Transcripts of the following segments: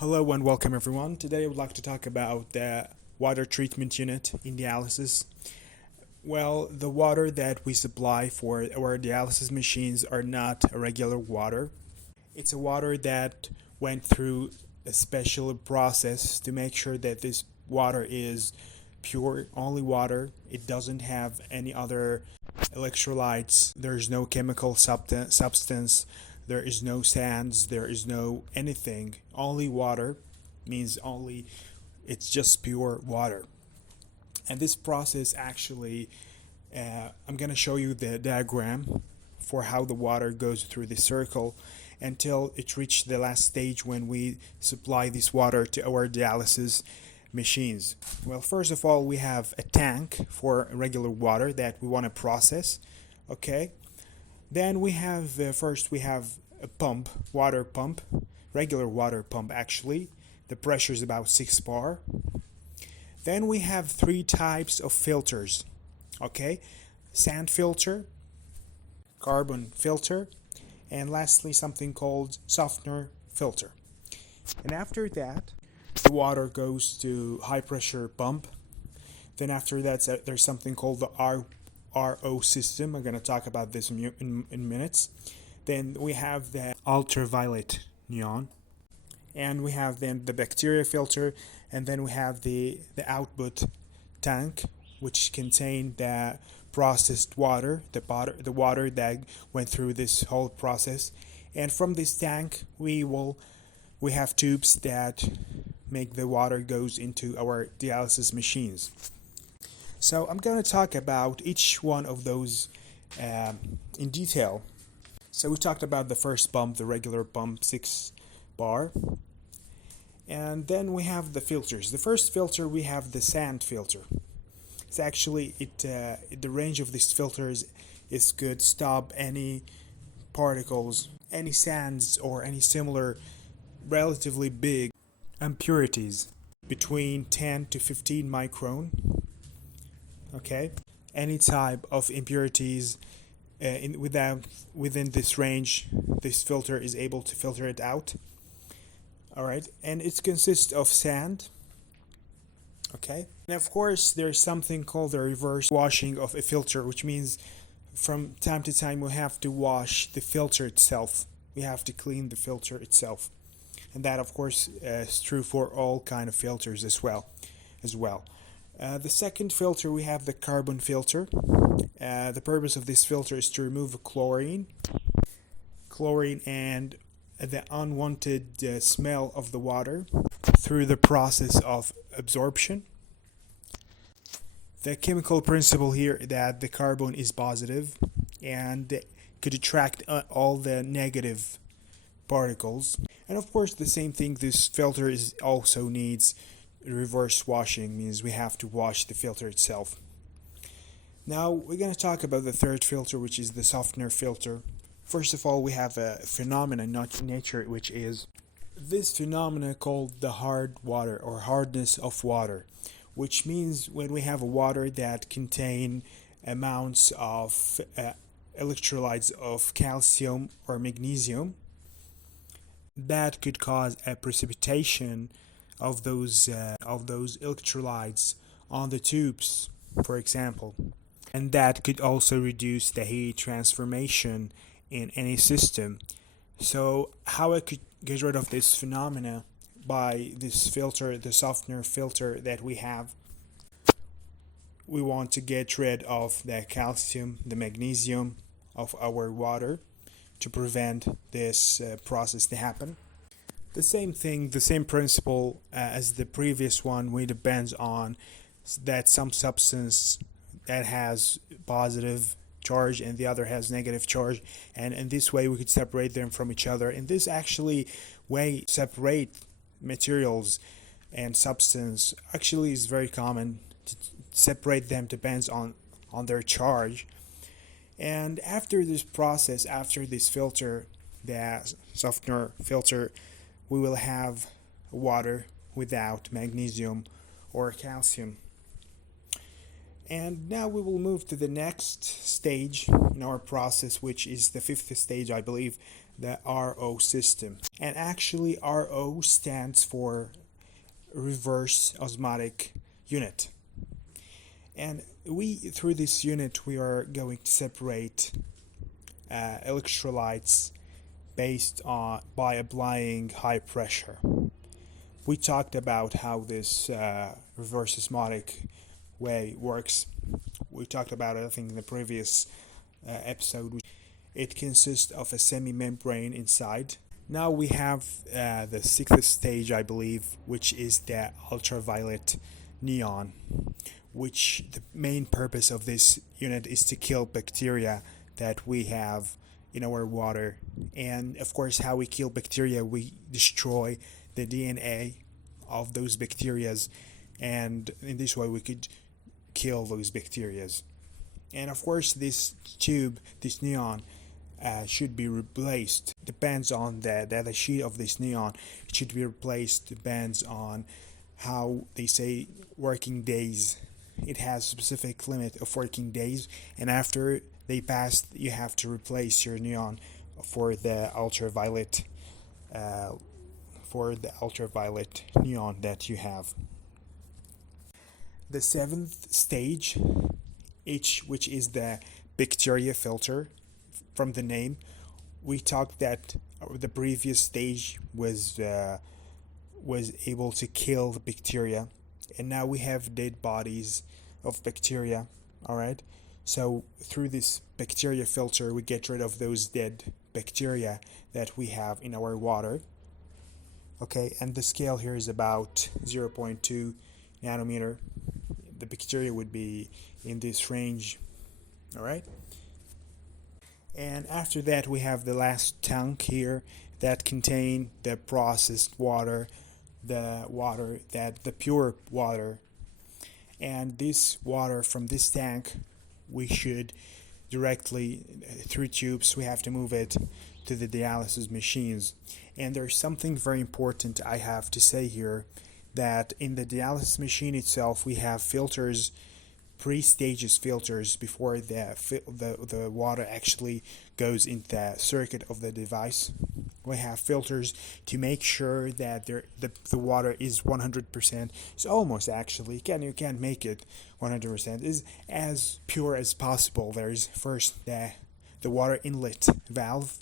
Hello and welcome everyone. Today I would like to talk about the water treatment unit in dialysis. Well, the water that we supply for our dialysis machines are not a regular water. It's a water that went through a special process to make sure that this water is pure, only water. It doesn't have any other electrolytes. There's no chemical substance. There is no sands. There is no anything. Only water means only. It's just pure water. And this process actually, I'm going to show you the diagram for how the water goes through the circle until it reaches the last stage when we supply this water to our dialysis machines. Well, first of all, we have a tank for regular water that we want to process. Okay. Then we have first we have a pump, water pump, regular water pump actually. The pressure is about 6 bar. Then we have 3 types of filters. Okay, sand filter, carbon filter, and lastly something called softener filter. And after that, the water goes to high pressure pump. Then after that, there's something called the RO system. I'm going to talk about this in minutes. Then we have the ultraviolet neon, and we have then the bacteria filter, and then we have the output tank, which contain the processed water, the water that went through this whole process. And from this tank, we have tubes that make the water goes into our dialysis machines. So I'm going to talk about each one of those in detail. So we talked about the first pump, the regular pump, 6 bar. And then we have the filters. The first filter, we have the sand filter. It's actually, the range of these filters is good. Stop any particles, any sands, or any similar relatively big impurities between 10 to 15 micron. Okay, any type of impurities within this range, this filter is able to filter it out. All right, and it consists of sand. Okay, and of course there's something called the reverse washing of a filter, which means from time to time we have to wash the filter itself. We have to clean the filter itself, and that of course is true for all kind of filters as well. The second filter, we have the carbon filter. The purpose of this filter is to remove chlorine and the unwanted smell of the water through the process of absorption. The chemical principle here that the carbon is positive and could attract all the negative particles. And of course the same thing, this filter also needs reverse washing, means we have to wash the filter itself. Now we're going to talk about the third filter, which is the softener filter. First of all, we have a phenomenon in nature, which is this phenomena called the hard water or hardness of water, which means when we have a water that contain amounts of electrolytes of calcium or magnesium, that could cause a precipitation of those electrolytes on the tubes, for example, and that could also reduce the heat transformation in any system. So how I could get rid of this phenomena by this filter, the softener filter that we have? We want to get rid of the calcium, the magnesium of our water to prevent this process to happen. The same thing, the same principle as the previous one, we depends on that some substance that has positive charge and the other has negative charge, and in this way we could separate them from each other. And this actually way separate materials and substance actually is very common. To separate them depends on their charge. And after this process, after this filter, the softener filter, we will have water without magnesium or calcium. And now we will move to the next stage in our process, which is the 5th stage, I believe, the RO system. And actually RO stands for reverse osmotic unit. And through this unit we are going to separate electrolytes based on by applying high pressure. We talked about how this reverse osmotic way works. We talked about it, I think, in the previous episode. It consists of a semi-membrane inside. Now we have the sixth stage, I believe, which is the ultraviolet neon, which the main purpose of this unit is to kill bacteria that we have in our water. And of course, how we kill bacteria, we destroy the DNA of those bacteria, and in this way we could kill those bacteria. And of course this tube, this neon, should be replaced. Depends on the sheet of this neon. It should be replaced, depends on how they say working days. It has a specific limit of working days, and after they pass you have to replace your neon for the ultraviolet neon that you have. The seventh stage, which is the bacteria filter. From the name, we talked that the previous stage was able to kill the bacteria, and now we have dead bodies of bacteria. All right, so through this bacteria filter we get rid of those dead bacteria that we have in our water. Okay, and the scale here is about 0.2 nanometer. The bacteria would be in this range. All right, and after that we have the last tank here that contain the processed water, the pure water. And this water from this tank, we should directly through tubes, we have to move it to the dialysis machines. And there's something very important I have to say here, that in the dialysis machine itself we have filters, pre-stages filters before the water actually goes into the circuit of the device. We have filters to make sure that the water is 100%. It's almost, actually, you can't make it 100%. Is as pure as possible. There's first the water inlet valve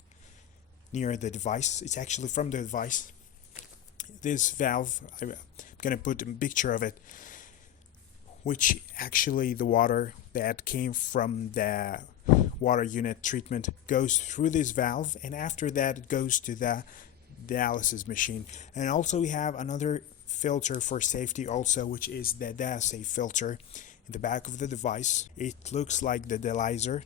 near the device. It's actually from the device. This valve, I'm gonna put a picture of it, which actually the water that came from the water unit treatment goes through this valve, and after that it goes to the dialysis machine. And also we have another filter for safety also, which is the dialysis filter in the back of the device. It looks like the dialyzer.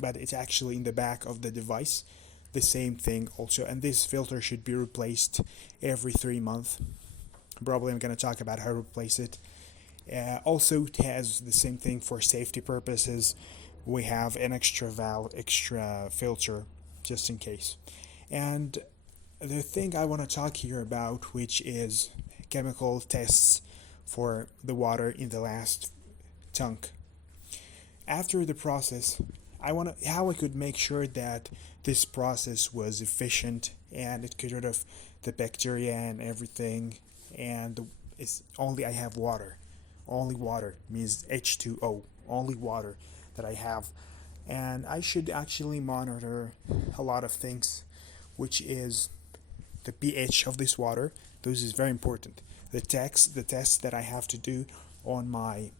But it's actually in the back of the device. The same thing also, and this filter should be replaced every 3 months. Probably I'm going to talk about how to replace it. Also, it has the same thing for safety purposes. We have an extra filter just in case. And the thing I want to talk here about, which is chemical tests for the water in the last tank. After the process, how I could make sure that this process was efficient and it got rid of the bacteria and everything. And it's only I have water. Only water means H2O. Only water that I have. And I should actually monitor a lot of things, which is the pH of this water. This is very important. The tests that I have to do in my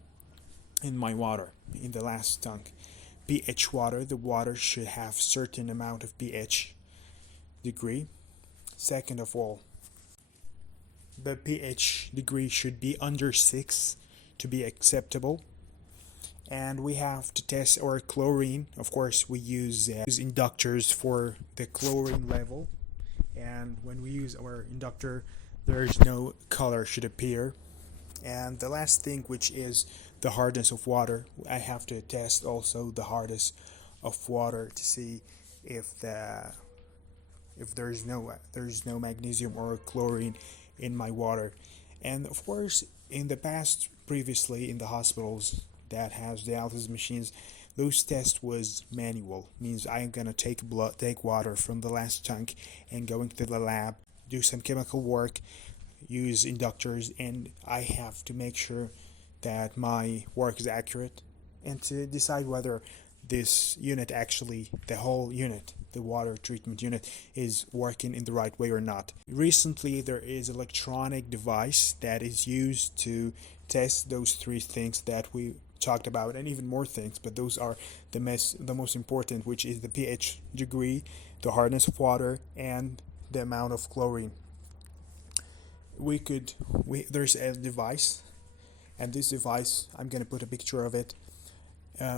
water in the last tank. pH water. The water should have certain amount of pH degree. Second of all, the pH degree should be under 6 to be acceptable. And we have to test our chlorine. Of course, we use inductors for the chlorine level. And when we use our inductor, there is no color should appear. And the last thing, which is the hardness of water, I have to test also the hardness of water to see if there's no magnesium or chlorine in my water. And of course, in the past, previously in the hospitals that has dialysis machines, Those tests was manual, means I'm gonna take water from the last tank and going to the lab, do some chemical work, use inductors, and I have to make sure that my work is accurate and to decide whether this unit, actually the whole unit, the water treatment unit, is working in the right way or not. Recently there is an electronic device that is used to test those three things that we talked about, and even more things, but those are the most important, which is the pH degree, the hardness of water, and the amount of chlorine. There's a device, and this device, I'm gonna put a picture of it.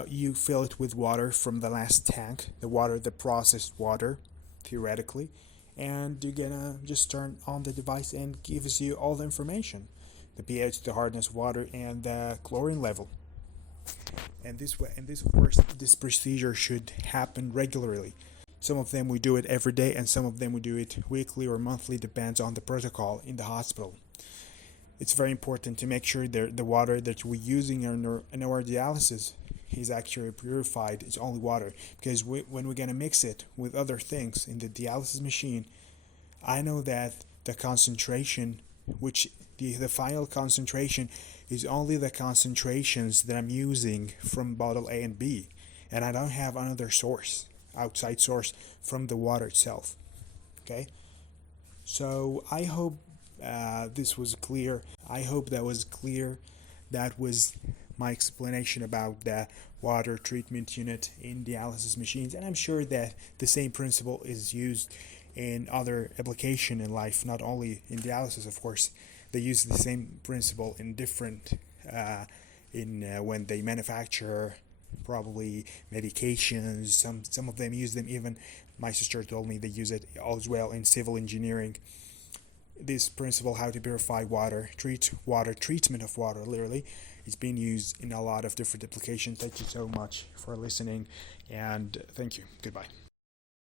You fill it with water from the last tank, the processed water, theoretically, and you're gonna just turn on the device and gives you all the information: the pH, the hardness of water, and the chlorine level. And this procedure should happen regularly. Some of them we do it every day, and some of them we do it weekly or monthly, depends on the protocol in the hospital. It's very important to make sure that the water that we're using in our dialysis is actually purified. It's only water, because when we're going to mix it with other things in the dialysis machine, I know that the concentration, which the final concentration, is only the concentrations that I'm using from bottle A and B, and I don't have another outside source from the water itself. Okay, so I hope this was clear. I hope that was clear. That was my explanation about the water treatment unit in dialysis machines, and I'm sure that the same principle is used in other application in life, not only in dialysis, of course. They use the same principle in different when they manufacture probably medications. Some of them use them, even my sister told me they use it as well in civil engineering. This principle, how to purify water, treatment of water, literally, it's being used in a lot of different applications. Thank you so much for listening, and thank you. Goodbye.